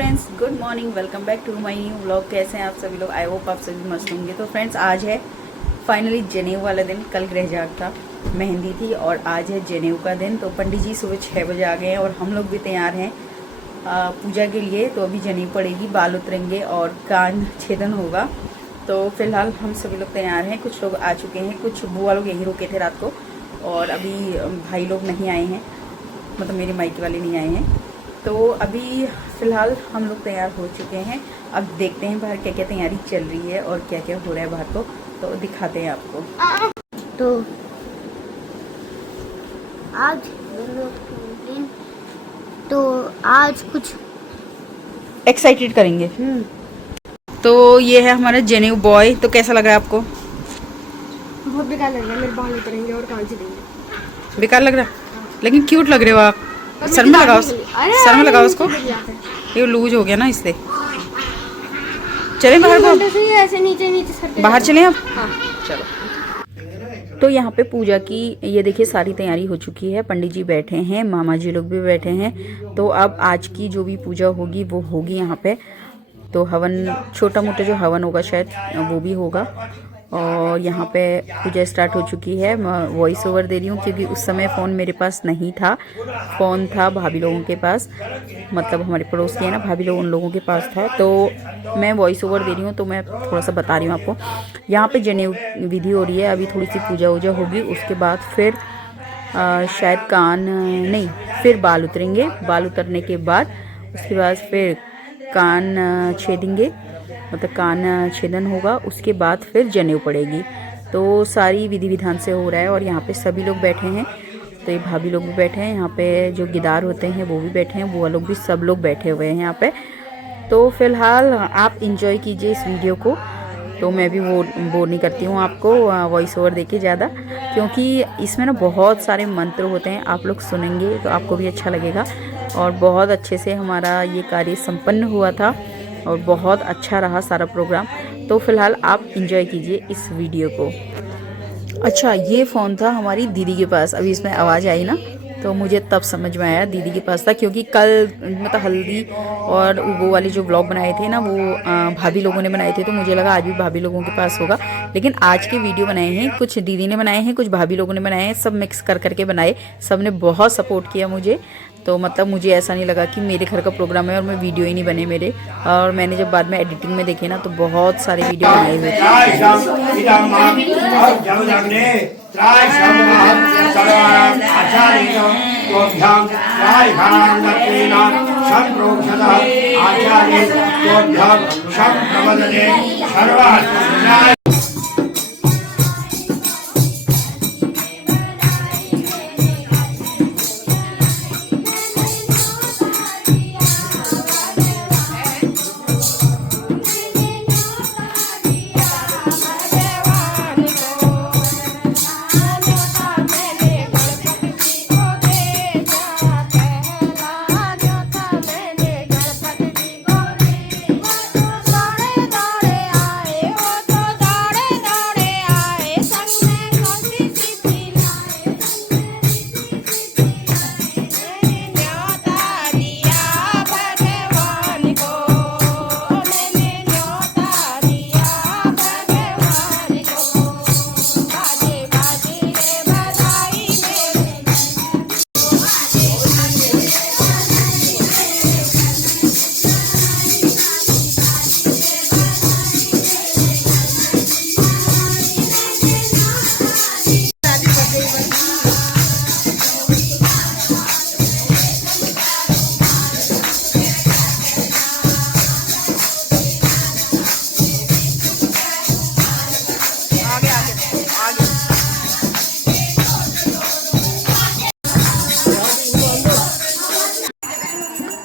Friends, good morning. Welcome back to my new vlog. कैसे हैं आप सभी लोग? आई होप आप सभी मस्त होंगे। तो फ्रेंड्स, आज है फाइनली जनेऊ वाला दिन। कल गृह जाग था, मेहंदी थी और आज है जनेऊ का दिन। तो पंडित जी सुबह 6 बजे आ गए हैं और हम लोग भी तैयार हैं पूजा के लिए। तो अभी जनेऊ पड़ेगी, बाल उतरेंगे और कान छेदन होगा। तो फिलहाल हम सभी लोग तैयार हैं। कुछ लोग आ चुके हैं, कुछ बुआ लोग यहीं रुके थे रात को और अभी भाई लोग नहीं आए हैं, मतलब मेरे मायके वाले नहीं आए हैं। तो अभी फ़िलहाल हम लोग तैयार हो चुके हैं। अब देखते हैं बाहर क्या क्या तैयारी चल रही है और क्या क्या हो रहा है बाहर को, तो दिखाते हैं आपको। तो आज आज कुछ एक्साइटेड करेंगे। तो ये है हमारा जनेऊ बॉय। तो कैसा लग रहा है आपको? बहुत बेकार लग रहा है। मेरे बाल उतरेंगे और कान छिदेंगे। बेकार लग रहा है, लेकिन क्यूट लग रहे हो आप। सर में लगाओ, सर में लगाओ उसको। ये लूज हो गया ना, इसलिए। चले बाहर को, ऐसे नीचे नीचे बाहर चलें आप। हाँ। चलो। तो यहाँ पे पूजा की ये देखिए सारी तैयारी हो चुकी है। पंडित जी बैठे हैं, मामा जी लोग भी बैठे हैं। तो अब आज की जो भी पूजा होगी वो होगी यहाँ पे। तो हवन, छोटा मोटा जो हवन होगा शायद वो भी होगा। और यहाँ पे पूजा स्टार्ट हो चुकी है। मैं वॉइस ओवर दे रही हूँ क्योंकि उस समय फ़ोन मेरे पास नहीं था। फ़ोन था भाभी लोगों के पास, मतलब हमारे पड़ोस के है ना भाभी लोग, उन लोगों के पास था। तो मैं वॉइस ओवर दे रही हूँ, तो मैं थोड़ा सा बता रही हूँ आपको। यहाँ पे जनेऊ विधि हो रही है। अभी थोड़ी सी पूजा वूजा होगी, उसके बाद फिर शायद कान नहीं, फिर बाल उतरेंगे। बाल उतरने के बाद उसके बाद फिर कान छेदेंगे, मतलब कान छेदन होगा। उसके बाद फिर जनेऊ पड़ेगी। तो सारी विधि विधान से हो रहा है और यहाँ पे सभी लोग बैठे हैं। तो ये भाभी लोग भी बैठे हैं, यहाँ पे जो गिदार होते हैं वो भी बैठे हैं, बुआ लोग भी, सब लोग बैठे हुए हैं यहाँ पे। तो फिलहाल आप इंजॉय कीजिए इस वीडियो को। तो मैं भी बोर नहीं करती हूँ आपको वॉइस ओवर देके ज़्यादा, क्योंकि इसमें ना बहुत सारे मंत्र होते हैं। आप लोग सुनेंगे तो आपको भी अच्छा लगेगा। और बहुत अच्छे से हमारा ये कार्य संपन्न हुआ था और बहुत अच्छा रहा सारा प्रोग्राम। तो फिलहाल आप इंजॉय कीजिए इस वीडियो को। अच्छा, ये फ़ोन था हमारी दीदी के पास। अभी इसमें आवाज़ आई ना, तो मुझे तब समझ में आया दीदी के पास था, क्योंकि कल मतलब हल्दी और वो वाले जो व्लॉग बनाए थे ना वो भाभी लोगों ने बनाए थे। तो मुझे लगा आज भी भाभी लोगों के पास होगा, लेकिन आज के वीडियो बनाए हैं, कुछ दीदी ने बनाए हैं, कुछ भाभी लोगों ने बनाए हैं, सब मिक्स कर करके बनाए। सब ने बहुत सपोर्ट किया मुझे। तो मतलब मुझे ऐसा नहीं लगा कि मेरे घर का प्रोग्राम है और मैं वीडियो ही नहीं बने मेरे। और मैंने जब बाद में एडिटिंग में देखे ना तो बहुत सारे वीडियो बनाए हुए थे।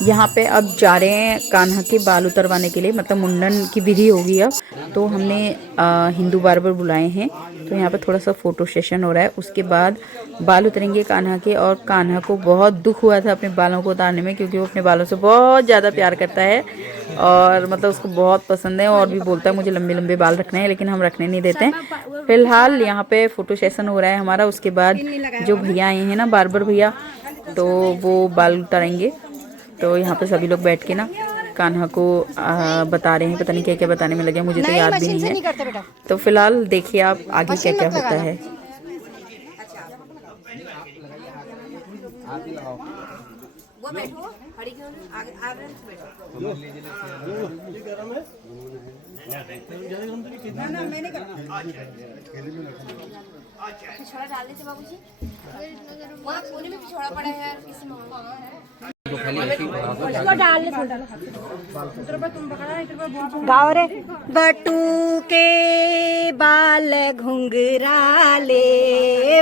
यहाँ पे अब जा रहे हैं कान्हा के बाल उतरवाने के लिए, मतलब मुंडन की विधि होगी अब। तो हमने हिंदू बार्बर बुलाए हैं। तो यहाँ पे थोड़ा सा फ़ोटो सेशन हो रहा है। उसके बाद बाल उतरेंगे कान्हा के। और कान्हा को बहुत दुख हुआ था अपने बालों को उतारने में, क्योंकि वो अपने बालों से बहुत ज़्यादा प्यार करता है और मतलब उसको बहुत पसंद है। और भी बोलता है मुझे लंबे लंबे बाल रखने हैं, लेकिन हम रखने नहीं देते हैं। फिलहाल यहाँ पे फ़ोटो सेशन हो रहा है हमारा। उसके बाद जो भैया आए हैं ना, बार्बर भैया, तो वो बाल उतारेंगे। तो यहाँ पे सभी लोग बैठ के ना कान्हा को बता रहे हैं, पता नहीं क्या क्या बताने में लगे, मुझे तो याद भी नहीं है। तो फिलहाल देखिए आप आगे क्या क्या होता है। वो बैठो, खड़ी क्यों नहीं? आगे आगे बैठो। ना मैंने कहा पिछोड़ा डाल देते बाबूजी। वहाँ कोने में पिछोड़ा पड़ा है यार, किसी में उसको डाल ले, थोड़ा इधर पर तुम पकड़ा, इधर पर बहुत गाओ रे। बटू के बाल घुंघराले,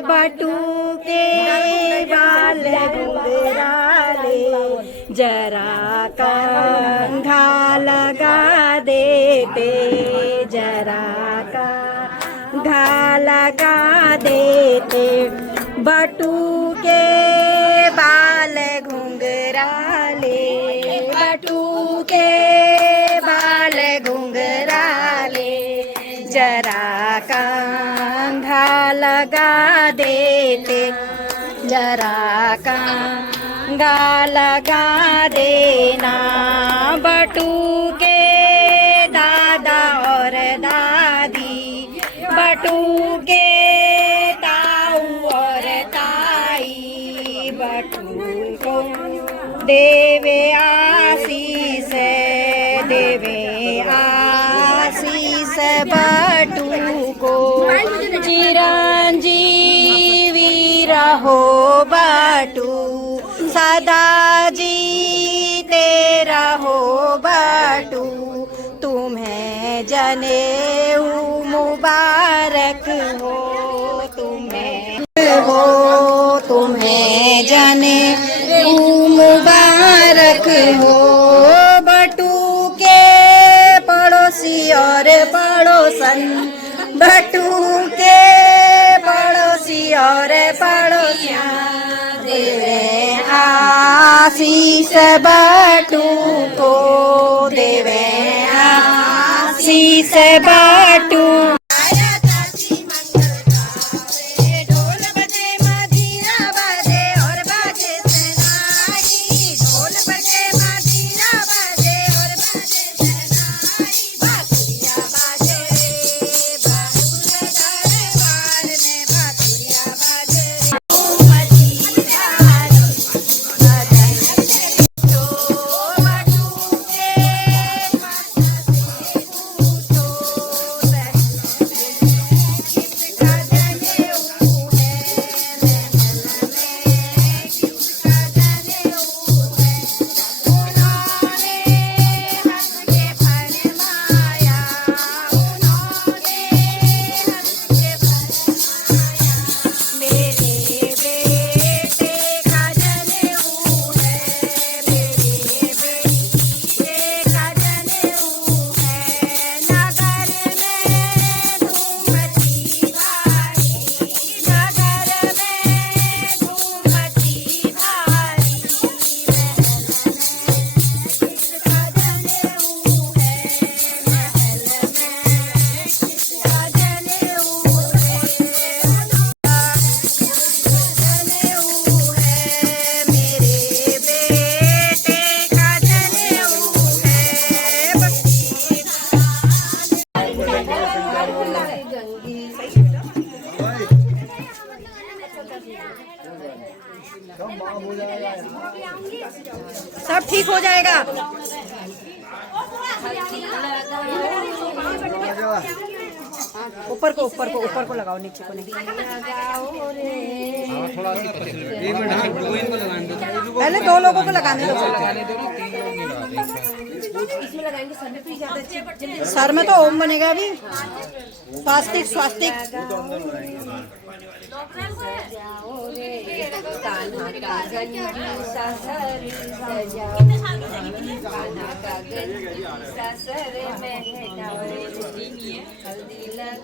बटू के बाल घुंघराले, जरा कंधा लगा देते, जरा कंधा लगा देते, बटू के बाल घुंघराले, बटू के बाल घुंघराले, जरा कंधा लगा देते, जरा कंधा लगा देना, बटू के दादा और दादी, बटू के ताऊ और ताई, बटू को देवे आशीष, देवे आशीष, बटू को चिरंजीवी रहो, बटू सदा जीते रहो, बटू तुम्हें जनेऊ मुबारक हो, तुम्हें हो, तुम्हें जनेऊ मुबारक हो, बटू के पड़ोसी और पड़ोसन, बटू के पड़ोसी और पड़ोसियाँ, देवे आशीष बटू को, देवे आशीष बटू। सब ठीक हो जाएगा। ऊपर को लगाओ, नीचे को नहीं। पहले दो लोगों को लगाने दो। सर में तो ओम बनेगा अभी। स्वास्तिक स्वास्तिक।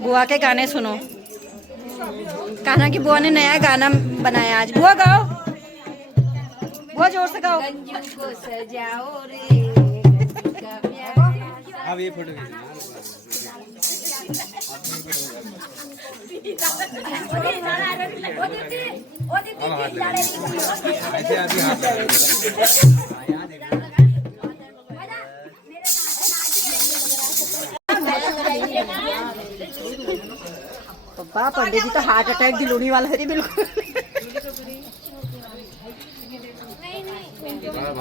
बुआ के गाने सुनो। कान्हा की बुआ ने नया गाना बनाया आज। बुआ गाओ, बुआ जोर से गाओ। अब ये फोटो ऐसे बापा पंडित जी तो हार्ट अटैक दिलोनी वाला है बिल्कुल।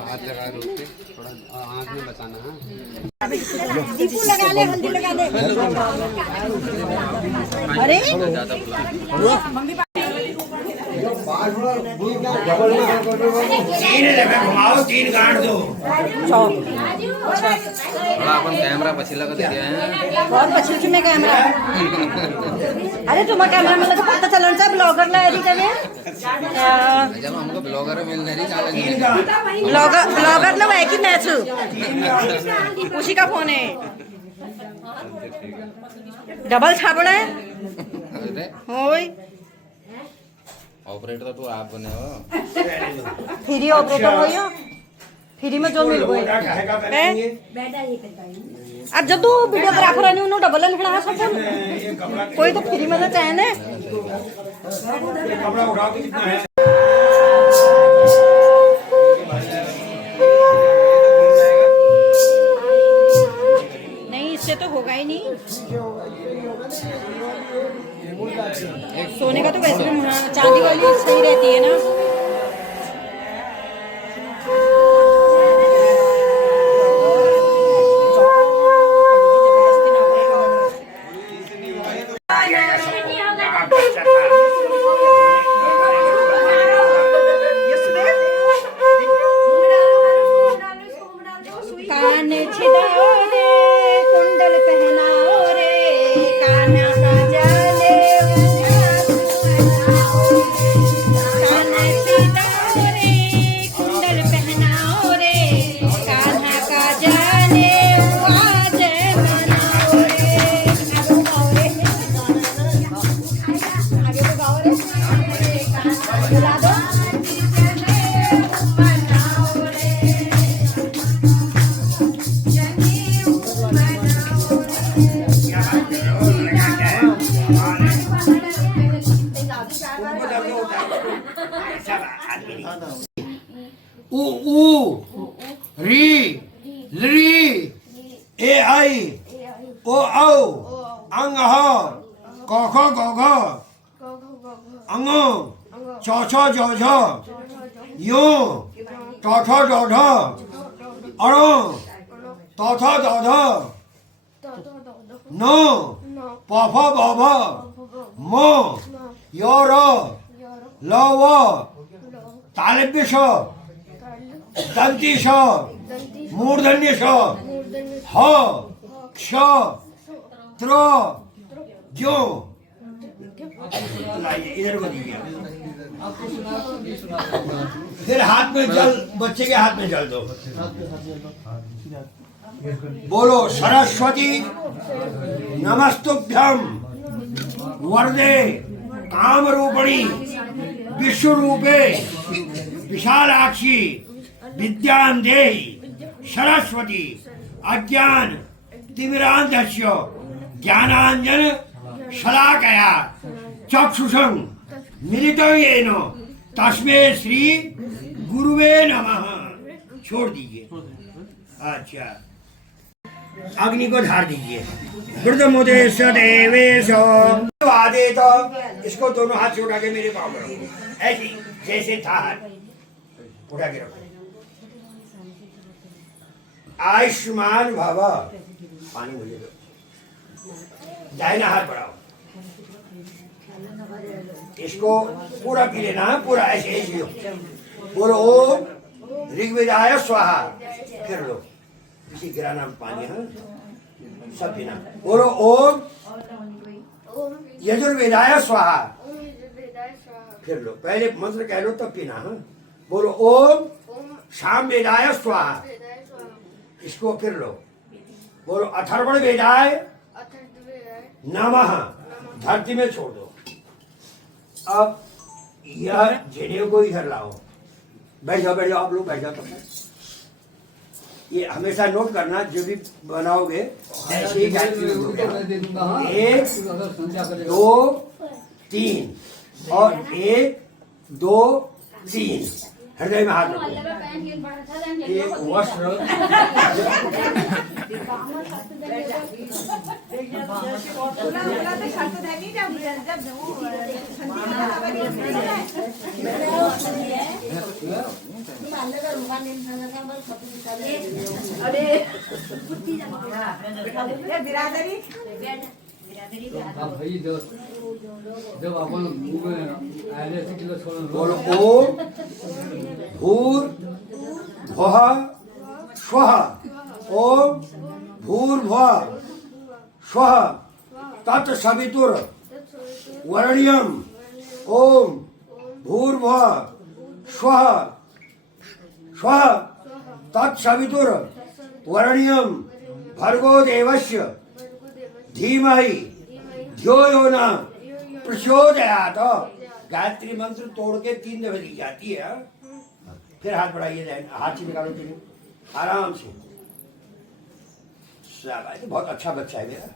हाथ लगा दो थोड़ा आँख में बचाना है। दीपू लगा ले, हल्दी लगा दे। अरे घुमाओ, 3 गांठ दो। थोड़ा अपन कैमरा पछी लगा दिया है। बहुत पछी में कैमरा। अरे तुम्हारा कैमरा में लगा पता चलन से ब्लॉगर ला एडी करे। जब हमको ब्लॉगर मिल नहीं रही ब्लॉगर ना है कि मैच उसी का फोन है। डबल छापड़ा है। अरे होय ऑपरेटर तो आप बने हो। फ्री ऑपरेटर हो यो, फ्री में जो मिल गए। अब जब तू वीडियोग्राफर है उन्होंने डबल लिखना सब कोई तो फ्री में तो चाहे ना। कपड़ा उठाओ कि कितना है। नहीं इससे तो होगा ही नहीं। सोने का तो वैसे भी चांदी वाली सही रहती है ना। कान छिदाओ रे कुंडल पहनाओ रे कान्हा का जाले कान छिदाओ रे कुंडल पहनाओ रे कान्हा का जाले आज मनाओ रे। आगे तो गाओ रे बुला दो। उ री ली ए आई ओ औ अंग ह क ख ग घ अंग च छ ज झ यो ट ठ ड ढ अण त थ द ध न प फ ब भ म य र ल व तालव्य श दंती श मूर्धन्य श ह क्ष त्र ज्यो। इधर को दीजिए। फिर हाथ में जल, बच्चे के हाथ में जल दो। बोलो सरस्वती नमस्तुभ्यं वरदे कामरूपिणी विश्वरूपे विशालाक्षी विद्यां देहि सरस्वती अज्ञान तिमिरान्धस्य ज्ञानांजन शलाकया चक्षुषं मिलितं येन तस्मै श्री गुरुवे नमः। छोड़ दीजिए। अच्छा अग्नि को धार दीजिए। वृद्धमुदेश देवेश वादेत। इसको दोनों हाथ से उठा के मेरे पाँव पर रखो, ऐसी जैसे था हाथ उठा के रखो। आयुष्मान भव। पानी मुझे दो। दाहिना हाथ बढ़ाओ। इसको पूरा पी लेना, पूरा ऐसे ऐसे लो। बोलो ओम ऋग्वेदाय स्वाहा। फिर लो इसी गिराना पानी। हाँ सब पीना। बोलो ओम यजुर्वेदाय स्वाहा। फिर लो, पहले मंत्र कह लो तब पीना। हाँ बोलो ओम शाम वेदाय स्वाहा। इसको फिर लो। बोलो अथर्वण वेदाय नमः। धरती में छोड़ दो। अब यह जनेऊ को इधर लाओ। बैठ जाओ बैठ जाओ, आप लोग बैठ जाओ। ये हमेशा नोट करना, जो भी बनाओगे ऐसे ही गायत्री में बोलना। 1 2 3 और 1 2 3 हृदय में हाथ रखो। एक वस्त्र हाँ भाई जब अपन मुंह में आले से किलो छोड़ बोलो ओम भूर भुवः स्वः ओम भूर्भुवः स्वः तत्सवितुर वरेण्यम ओम भूर्भुवः स्वः स्वः तत्सवितुर वरेण्यम भर्गो देवस्य धीमहि धियो यो न प्रचोदयात। गायत्री मंत्र तोड़ के 3 दफे दी जाती है। फिर हाथ बढ़ाइए, हाथ से निकालो फिर आराम से। शाबाश, बहुत अच्छा बच्चा है मेरा।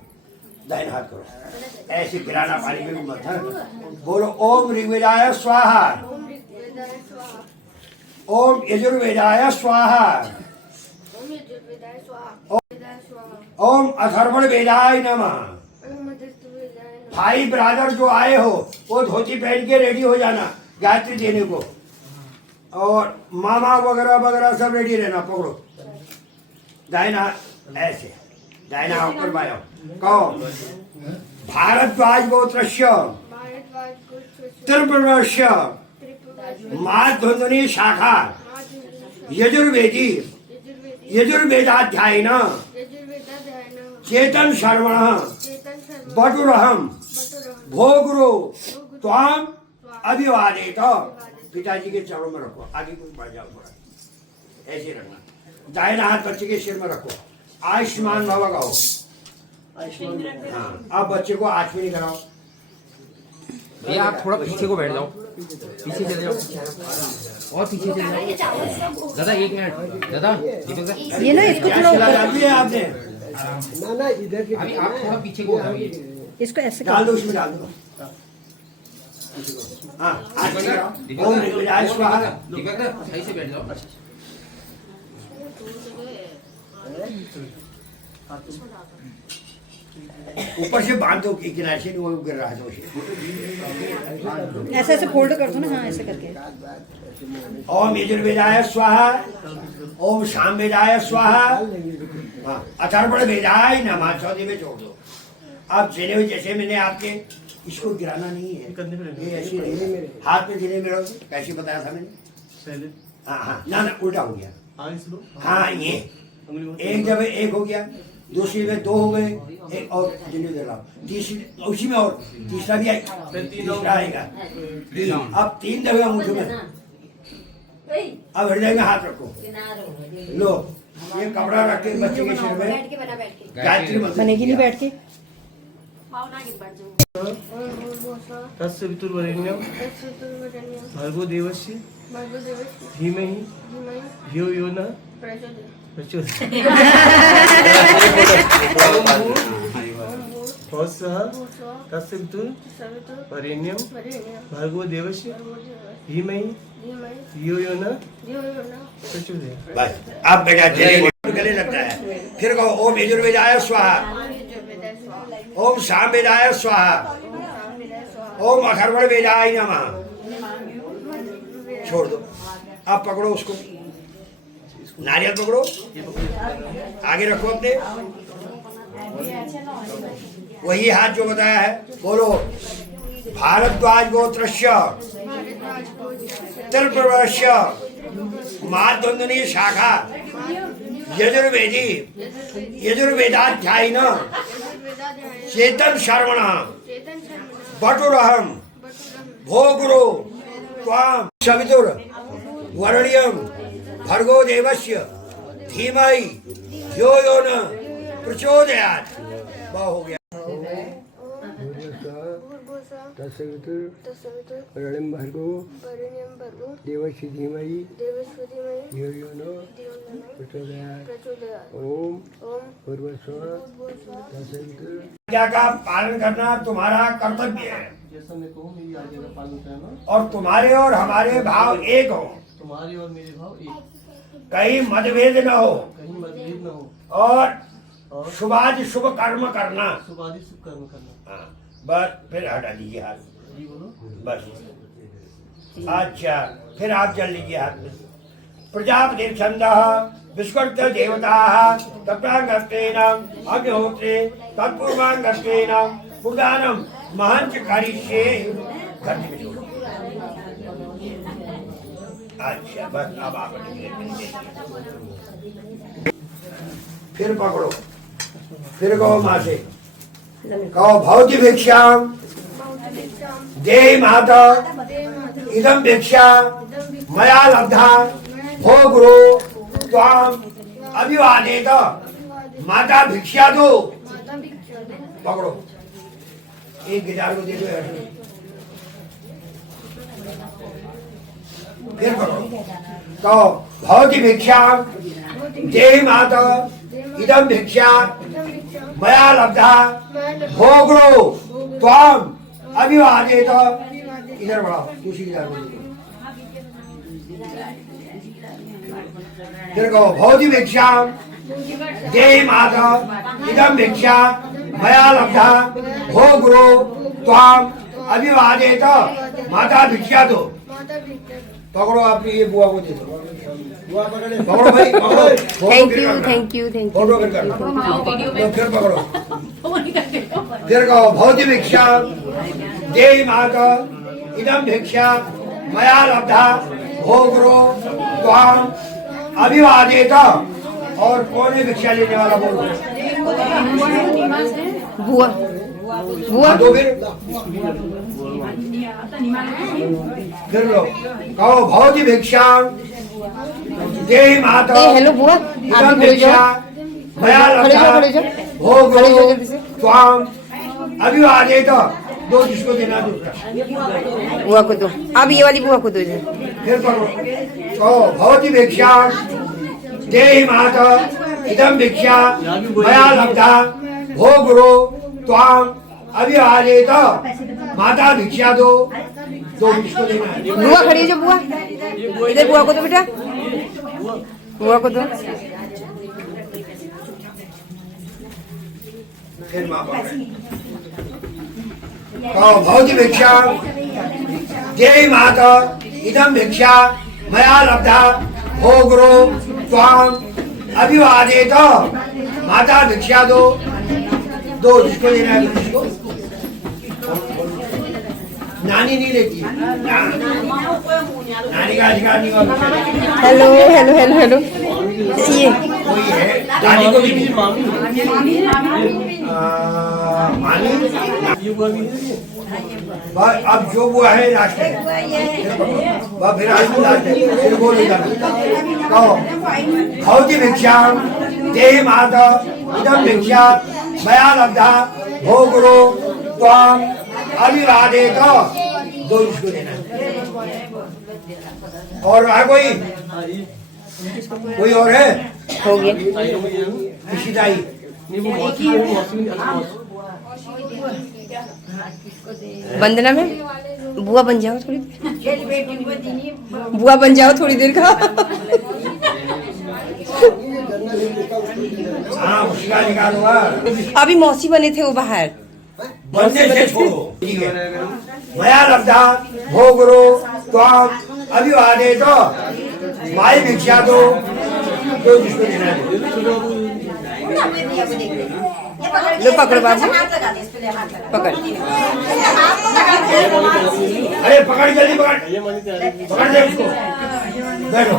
दाहिने हाथ करो, ऐसे गिराना पानी में भी मत है। बोलो ओम ऋग्वेदाय स्वाहा, ओम यजुर्वेदाय स्वाहा, ओम अथर्वण वेदाय नमः। भाई ब्रादर जो आए हो वो धोती पहन के रेडी हो जाना गायत्री देने को, और मामा वगैरह वगैरह सब रेडी रहना। पकड़ो दाहिना ऐसे, दाहिना ऊपर बाया कहो भारद्वाज गोत्रस्य त्रिपुरस्य माध्वनि शाखा यजुर्वेदी यजुर्वेदाध्यायिन चेतन शर्वण बटुरहम भोगुरु त्वाम अभिवादेत। पिताजी के चरणों में रखो, आगे कुछ बढ़ जाओ थोड़ा, ऐसे रखना। दाहिना हाथ बच्चे के सिर में रखो, आयुष्मान भव कहो। हाँ, अब बच्चे को आठवीं कराओ। भैया आप थोड़ा पीछे को बैठ जाओ, पीछे चले जाओ और पीछे चले जाओ। दादा 1 मिनट, दादा दीपक दा, ये ना इसको थोड़ा अभी आपने ना इधर के अभी आप थोड़ा पीछे को जाइए। इसको ऐसे डाल दो, उसमें डाल दो। हाँ, आठवीं कराओ। ओम ऋग्वेदाय स्वाहा। दीपक दा सही से बैठ जाओ। ऊपर से बांध दो, किनारे से नहीं वो गिर रहा है तो ऐसे ऐसे फोल्ड कर दो ना, हाँ ऐसे करके। ओम यजुर्वेदाय स्वाहा, ओम सामवेदाय स्वाहा, हाँ, अथर्वण वेदाय नमः। चौथे में छोड़ दो। अब जिले हुए जैसे मैंने आपके, इसको गिराना नहीं है, ये ऐसे नहीं, हाथ में जिले में कैसे बताया था मैंने पहले। हाँ हाँ, ना उल्टा हो गया। हाँ, ये एक जगह 1 हो गया, दूसरी में 2 हो गए, एक और जिले दे रहा, तीसरी उसी में, और तीसरा भी तीसरा आएगा। अब 3 दफे अंगूठे में, अब हृदय में हाथ रखो। लो, ये कपड़ा रख के बच्चे के सिर में गायत्री मंत्र बनेगी नहीं बैठ के। तस्य वितुर्वरेण्यं भर्गो देवस्य धीमहि धियो यो न प्रचोदयात्। तस्य वितुर्वरेण्यं भर्गो देवस्य धीमहि धियो यो न प्रचोदयात्। बस अब बेटा गले लगता है। फिर कहो ओम यजुर्वेदाय स्वाहा, ओम सामवेदाय स्वाहा, ओम अथर्वण वेदाय नमः। छोड़ दो, अब पकड़ो उसको, नारियल पकड़ो, आगे रखो अपने, वही हाथ जो बताया है। बोलो भारद्वाज गोत्रस्य त्रिपुरस्य माध्वनि शाखा यजुर्वेदी यजुर्वेदाध्यायिन चेतन शर्वण बटुरहम भोगुरु त्वाम सवितुर वरेण्यम भर्गो देवस्य धीमहि धियो यो न प्रचोदयात्। वह हो गया। वरेण्यं भर्गो देवस्य धीमहि धियो यो न प्रचोदयात्। ओम भूर्भुवस्सुवः तत्सवितुर्वरेण्यं। आज्ञा का पालन करना तुम्हारा कर्तव्य है, जैसा मैं कहूँ मेरी आज्ञा का पालन करना। और तुम्हारे और हमारे भाव एक हो, तुम्हारे और मेरे भाव एक, कहीं मतभेद न हो, कहीं मतभेद न हो, और और शुभादि शुभ कर्म करना। शुभादि शुभ कर्म करना। हाँ, बस फिर हटा लीजिए हाथ, जी बोलो। बस। अच्छा, फिर आप चल लीजिए हाथ में। प्रजापति छंदः विश्वक्त देवताः तप्रांगत्वेन अग्निहोत्रे तत्पूर्वांगत्वेन पुदानं महंच करिष्ये। अच्छा, बस अब आप फिर पकड़ो, फिर कहो माँ से, कहो भवती भिक्षां देहि माता इदं भिक्षा मया लब्धा भो गुरु त्वाम अभिवादेत। माता भिक्षा दो। पकड़ो, एक गिटार को दे दो यार। फिर पकड़ो, कहो भवती भिक्षां देहि माता इदं भिक्षा मया लब्धा भो गुरु त्वाम अभिवादेत। इधर बढ़ाओ, दूसरी गिटार को दे दो। फिर कहो भवती भिक्षां देहि माता इदं भिक्षा मया लब्धा भो गुरु त्वाम अभिवादेत। माता भिक्षा दो। पकड़ो, अपनी ये बुआ को दे दो। पकड़ो भाई, पकड़ो। Thank you thank you thank you. Photo करना। तो फिर पकड़ो, फिर कहो भवती भिक्षा देहि माता इदं भिक्षा मया लब्धा भो गुरु त्वाम अभिवादेत। और कौन है भिक्षा लेने वाला? बोलो। बुआ बुआ तो फिर लो, कहो भवती भिक्षा देहि माता हेलो बुआ, आप इदं भी खड़े भिक्षा जाओ। मया खड़े लब्धा जाओ, खड़े जाओ। भो खड़े जाओ गुरु जल्दी से। त्वाम अभिवादेत। दो जिसको देना दूसरा। बुआ को दो, अब ये वाली बुआ को दो इधर। फिर पकड़ो, कहो भवती भिक्षा देहि माता इदं भिक्षा मया लब्धा भो गुरु त्वाम अभिवादेत। माता भिक्षा दो। दो जिसको देना है। बुआ खड़ी जो बुआ, इधर बुआ को दो बेटा, बुआ को दो। फिर माँ बाप कहो भवती भिक्षा देहि माता इदं भिक्षा मया लब्धा भो गुरु त्वाम अभिवादेत। माता भिक्षा दो। दो जिसको देना है जिसको। नानी नहीं लेती, नानी का अधिकार नहीं होता। Hello hello hello hello. ये कोई है नानी को भी नहीं। मानी ये बुआ भी है। बस अब जो बुआ है लास्ट है। बस फिर आज लास्ट है, फिर बोलेगा। कहो भवती भिक्षा देहि माता इदं भिक्षा मया लब्धा भो गुरु त्वाम अभिवादेत। दो जिसको देना है। और है कोई? कोई और है? हो गया। किसी दाई? नहीं वो मौसी है, मौसी में अलग मौसी। वंदना में बुआ बन जाओ थोड़ी देर। बुआ बन जाओ थोड़ी देर का। हाँ, उसका निकालो। अभी मौसी बने थे वो बाहर। बनने से छोड़ो। ठीक है। मया लब्धा भो गुरु त्वाम अभिवादेत। माई भिक्षा दो। दो जिसको देना है। लो पकड़ो बाबू, पकड़। अरे पकड़, जल्दी पकड़। ये मनी तैयारी की। पकड़ दे उसको। बैठो,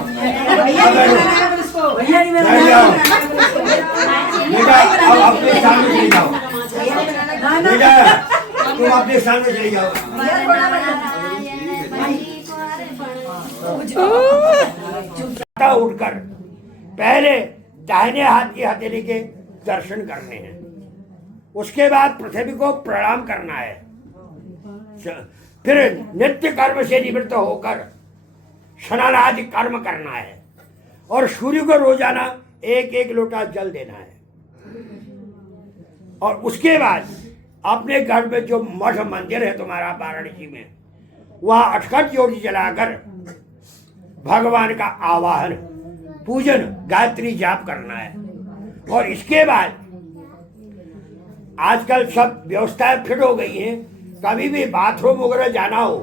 बैठ जाओ। बेटा अब अपने सामने चले जाओ। बेटा तुम अपने सामने चले जाओ। उठकर पहले दाहिने हाथ की हथेली के दर्शन करने हैं। उसके बाद पृथ्वी को प्रणाम करना है। फिर नित्य कर्म से निवृत्त होकर स्नानादि कर्म करना है और सूर्य को रोजाना एक एक लोटा जल देना है। और उसके बाद अपने घर में जो मठ मंदिर है तुम्हारा वाराणसी में, वहां अटखट ज्योति जलाकर भगवान का आवाहन, पूजन, गायत्री जाप करना है। और इसके बाद आजकल सब व्यवस्थाएं फिट हो गई हैं। कभी भी बाथरूम वगैरह जाना हो,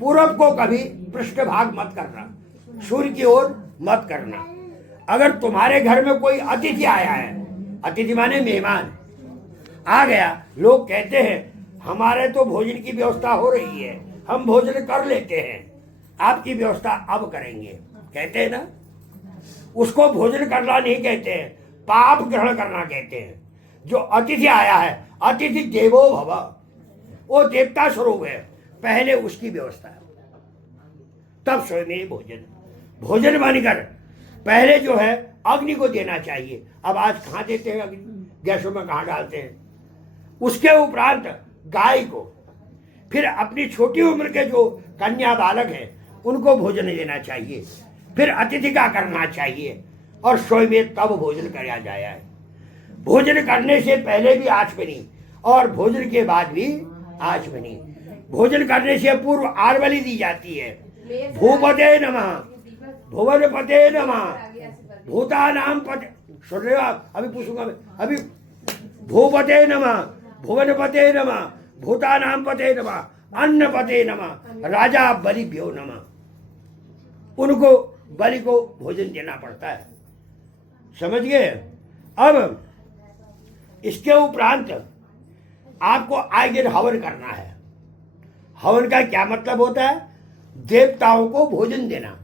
पूरब को कभी पृष्ठभाग मत करना, सूर्य की ओर मत करना। अगर तुम्हारे घर में कोई अतिथि आया है, अतिथि माने मेहमान आ गया, लोग कहते हैं हमारे तो भोजन की व्यवस्था हो रही है, हम भोजन कर लेते हैं, आपकी व्यवस्था अब करेंगे, कहते हैं ना। उसको भोजन करना नहीं कहते हैं, पाप ग्रहण करना कहते हैं। जो अतिथि आया है, अतिथि देवो भव, वो देवता स्वरूप है, पहले उसकी व्यवस्था है, तब स्वयं भोजन। भोजन बनकर पहले जो है अग्नि को देना चाहिए। अब आज कहाँ देते हैं अग्नि, गैसों में कहाँ डालते हैं। उसके उपरांत गाय को, फिर अपनी छोटी उम्र के जो कन्या बालक हैं उनको भोजन देना चाहिए, फिर अतिथि का करना चाहिए और स्वयं तब भोजन कराया जाया है। भोजन करने से पहले भी आचमनी और भोजन के बाद भी आचमनी। भोजन करने से पूर्व आरवली दी जाती है। भूपते नमः, भुवन पते नमः, भूतानाम पते, सुन रहे हो आप, अभी पूछूंगा मैं, अभी भूपते नमः, भुवन पते नमः, भूतानाम पते नमः, अन्न पते नमः, राजा बलिभ्यो नमः। उनको बलि को भोजन देना पड़ता है, समझ गए। अब इसके उपरांत आपको आए दिन हवन करना है। हवन का क्या मतलब होता है, देवताओं को भोजन देना।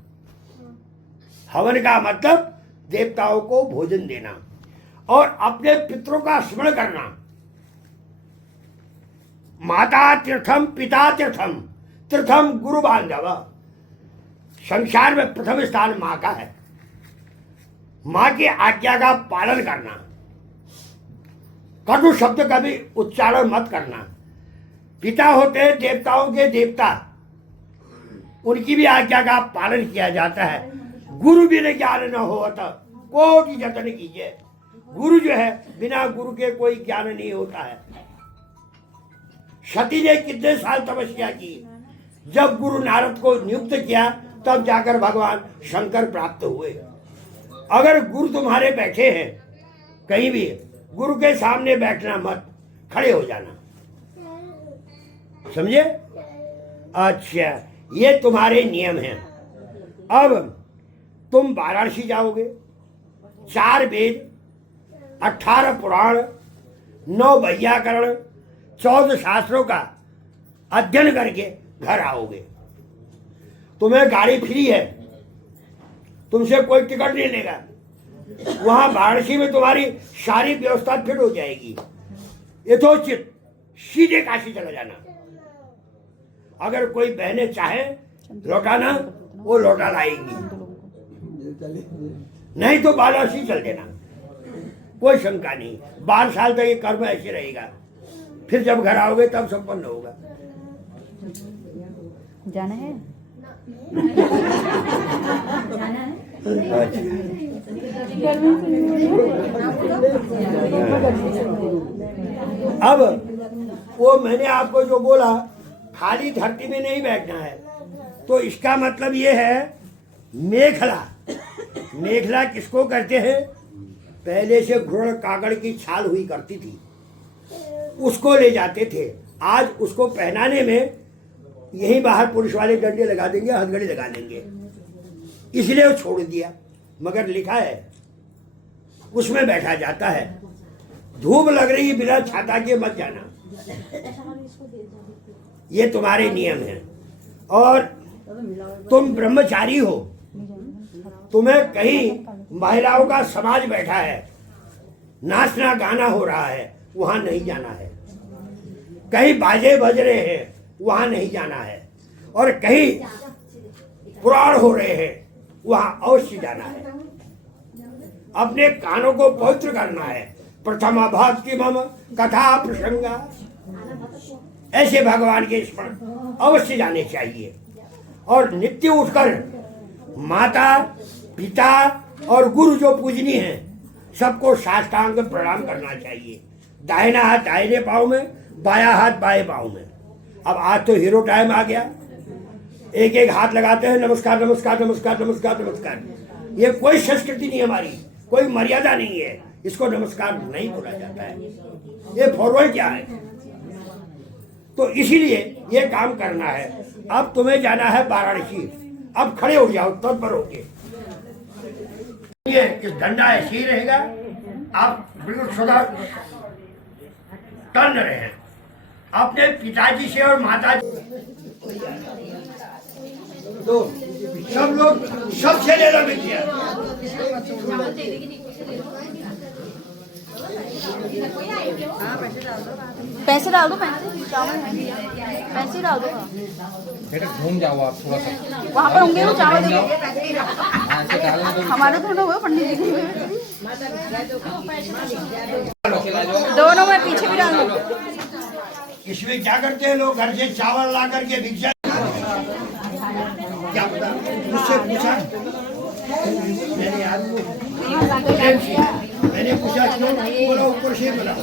हवन का मतलब देवताओं को भोजन देना और अपने पितरों का स्मरण करना। माता तीर्थम, पिता तीर्थम, तीर्थम गुरु बांधव। संसार में प्रथम स्थान माँ का है। माँ की आज्ञा का पालन करना, कटु शब्द का भी उच्चारण मत करना। पिता होते हैं देवताओं के देवता, उनकी भी आज्ञा का पालन किया जाता है। गुरु बिना ज्ञान न होता कोटि जतन कीजिए। गुरु जो है, बिना गुरु के कोई ज्ञान नहीं होता है। सती ने कितने साल तपस्या की, जब गुरु नारद को नियुक्त किया तब जाकर भगवान शंकर प्राप्त हुए। अगर गुरु तुम्हारे बैठे हैं कहीं भी, गुरु के सामने बैठना मत, खड़े हो जाना, समझे। अच्छा, ये तुम्हारे नियम हैं। अब तुम वाराणसी जाओगे, 4 वेद, 18 पुराण, 9 वैयाकरण, 14 शास्त्रों का अध्ययन करके घर आओगे। तुम्हें गाड़ी फ्री है, तुमसे कोई टिकट नहीं लेगा। वहां वाराणसी में तुम्हारी सारी व्यवस्था फिट हो जाएगी। यथोचित सीधे काशी चला जाना। अगर कोई बहनें चाहे लौटाना, वो लौटा लाएंगी, नहीं तो वाराणसी चल देना, कोई शंका नहीं। 12 साल तक ये कर्म ऐसे रहेगा, फिर जब घर आओगे तब संपन्न होगा। जाना है। अब वो मैंने आपको जो बोला, खाली धरती में नहीं बैठना है, तो इसका मतलब ये है मेखला। मेखला किसको कहते हैं, पहले से घुड़ कागड़ की छाल हुई करती थी, उसको ले जाते थे। आज उसको पहनाने में यही बाहर पुलिस वाले डंडे लगा देंगे, हथकड़ी लगा देंगे, इसलिए वो छोड़ दिया। मगर लिखा है उसमें बैठा जाता है। धूप लग रही, बिना छाता के मत जाना, ये तुम्हारे नियम हैं। और तुम ब्रह्मचारी हो, तुम्हें कहीं महिलाओं का समाज बैठा है, नाचना गाना हो रहा है, वहां नहीं जाना है। कहीं बाजे बज रहे हैं, वहां नहीं जाना है। और कहीं पुराण हो रहे हैं, वहां अवश्य जाना है। अपने कानों को पवित्र करना है। प्रथमा भक्ति मम कथा प्रसंगा, ऐसे भगवान के स्मरण अवश्य जाने चाहिए। और नित्य उठकर माता, पिता और गुरु जो पूजनीय हैं, सबको साष्टांग प्रणाम करना चाहिए। दाहिना हाथ दाहिने पाँव में, बाया हाथ बाएं पाँव में। अब आज तो हीरो टाइम आ गया, एक एक हाथ लगाते हैं, नमस्कार नमस्कार नमस्कार नमस्कार नमस्कार। ये कोई संस्कृति नहीं हमारी, कोई मर्यादा नहीं है, इसको नमस्कार नहीं बोला जाता है, ये फॉरवर्ड क्या है। तो इसीलिए ये काम करना है। अब तुम्हें जाना है वाराणसी, अब खड़े हो जाओ तत्पर होके। ये इस डंडा ऐसे ही रहेगा, आप बिल्कुल सदा टर्न रहे हैं अपने पिताजी से और माता जी। तो सब लोग सबसे लेना बिटिया, पैसे डाल दो, पैसे डाल दो। बेटा घूम जाओ आप थोड़ा सा, वहाँ पर होंगे वो चावल देंगे। ऐसे डालने दो। हमारे थोड़ा हुआ पंडित जी, दोनों में पीछे भी डाल दो। इसमें क्या करते हैं लोग, घर से चावल ला करके भिक्षा, क्या पता मुझसे पूछा, मैंने याद मैंने पूछा क्यों, बोला ऊपर से बोला।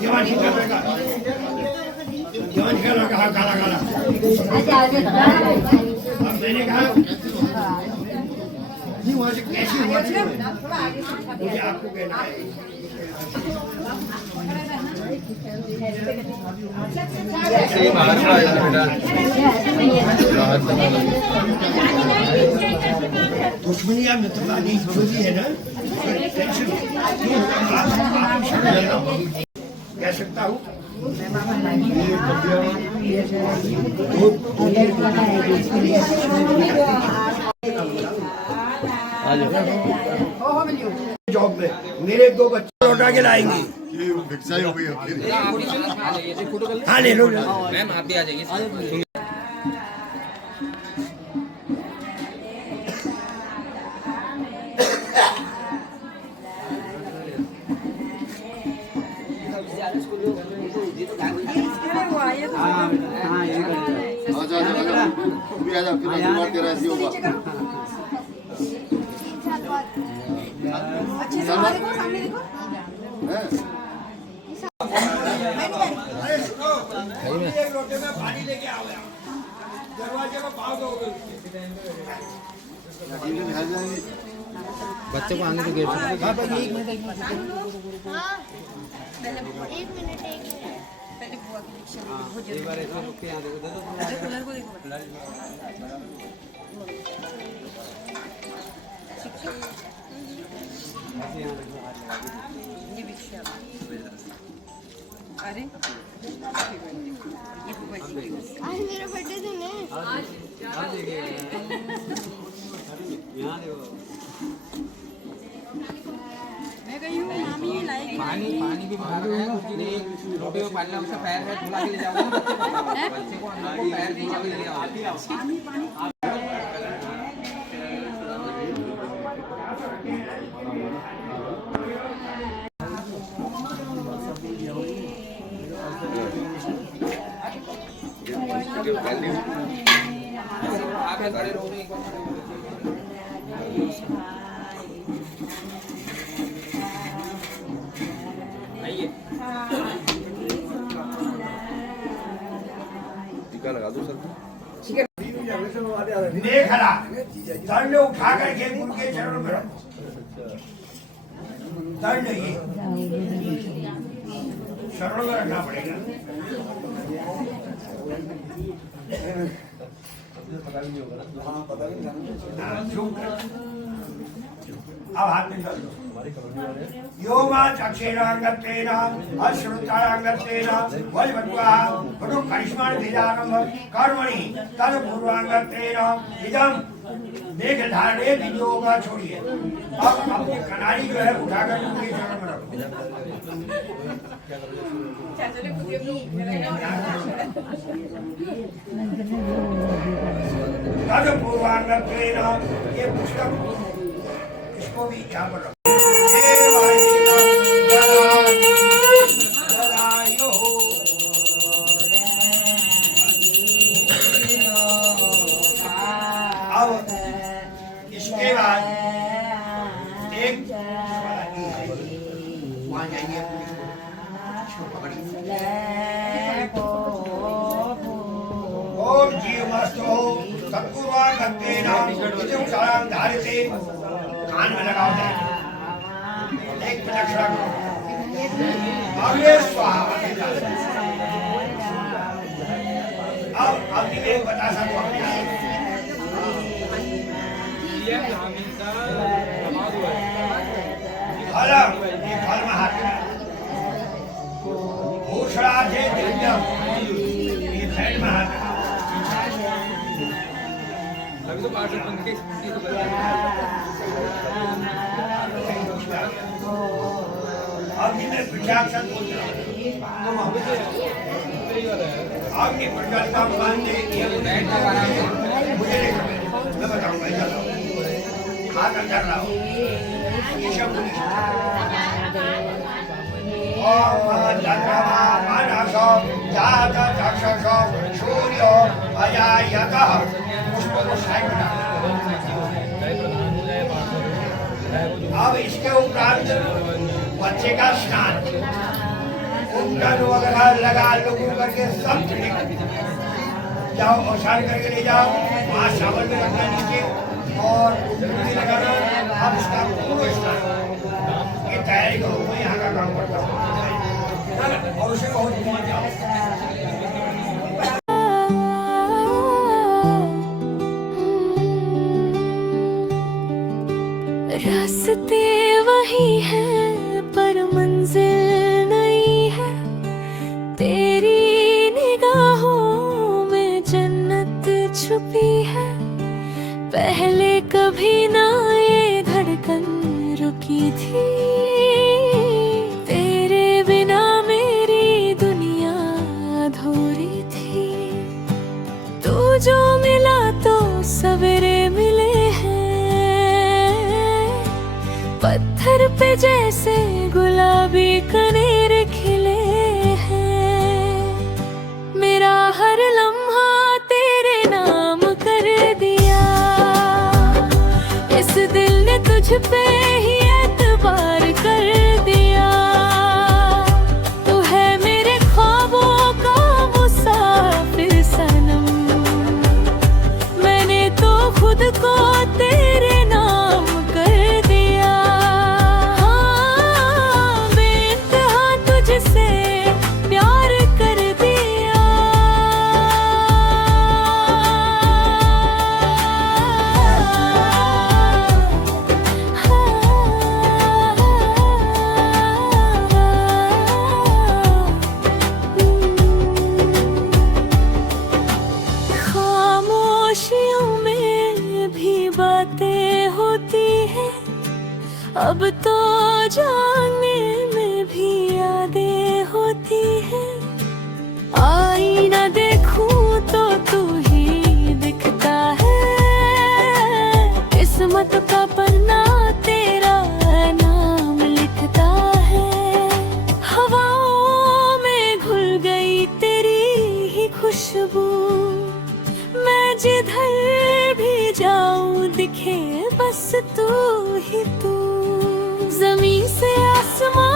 जवान कहा काला काला, मैंने कहा नहीं वहां से कैसी हुआ थी, मुझे आपको कहना है। दुश्मनी या मित्रता नहीं समझी है ना, कह सकता हूँ। जॉब में मेरे 2 बच्चे लौटा के लाएंगे। ये भिक्षा ही हो गई अकेली। हाँ ले लो मैम, आप भी आ जाइए। तू भी आ जा, फिर अगली बार तेरा ऐसी होगा। अच्छे से देखो, सामने देखो। एक लोटे में पानी लेके आओ, दरवाजे को पाव दो। बच्चे को आने तो गेट से। हाँ, एक मिनट पहले बुआ की दीक्षा बहुत जरूरी है। कलर को ये दीक्षा, अरे ये बुआ जी आज मेरा बर्थडे दिन है। मैं गई हूँ मामी लाएगी पानी भी भरा है, कुछ नहीं, रोटी में पानी उसका पैर है धुला के ले जाओ ना, बच्चे को अंदर को पैर धुला के ले जाओ। टीका लगा दो सर। मेघला दंड उठा करके गुरु के चरणों में रखो। दंड ये चरणों में रखना पड़ेगा। अब हाथ में डाल दो। योगाचक्षेणांगत्वेन अश्रुतांगत्वेन वज्रवत्वा वडु करिष्माभिधानम कर्मणि तदपूर्वांगत्वेन इदं मेघधारणे विनियोगा छोड़िए। अब अपनी कनारी जो है उठाकर उनके चरण में रखो। तदपूर्वांगत्वेन ये पुस्तक इसको भी यहाँ पर रखो। अब इसके बाद एक वहाँ जाइए, इसको पकड़िए। ओम जीवमस्तु सद्गुरुवान धारिते कान में लगाओ जाए एक प्रदक्षिणा करो अग्रे स्वाहा। अब अग्नि में बतासा को अपने फलम ये फल महात्मा घोषणा थे दिव्यम ये फैट महात्मा अग्नि में विचाक्षण अग्नि प्रज्वल का बांधे मुझे नहीं मैं बताऊंगा खाकर कर रहा हूँ सूर्यो अजायतः अब इसके उपरांत बच्चे का स्नान कुंडन वगैरह लगा लोगों करके सब जाओ औसान करके ले जाओ वहाँ सावन में रखना नीचे और कुंडली लगाना। अब इसका पूर्ण स्नान ये तैयारी करो मैं यहाँ का काम करता हूँ और उसे बहुत पहुँच जाओ। रास्ते वही हैं पर मंजिल नहीं है, तेरी निगाहों में जन्नत छुपी है। पहले कभी ना ये धड़कन रुकी थी, तेरे बिना मेरी दुनिया अधूरी थी। तू जो मिला तो सवेरे मिले हैं, पत्थर पे जैसे गुलाबी कनेर खिले हैं। मेरा हर लम्हा तेरे नाम कर दिया, इस दिल ने तुझ पे ही एतबार कर दिया। तू है मेरे ख्वाबों का मुसाफिर सनम, मैंने तो खुद को तेरे नाम कर दिया। प्यार कर दिया खामोशियों में भी बातें होती हैं, अब तो जानने में भी यादें होती है। आईना देखूं तो तू ही दिखता है, किस्मत का पन्ना तेरा नाम लिखता है। हवाओं में घुल गई तेरी ही खुशबू, मैं जिधर भी जाऊं दिखे बस तू ही तू। ज़मीं से आसमां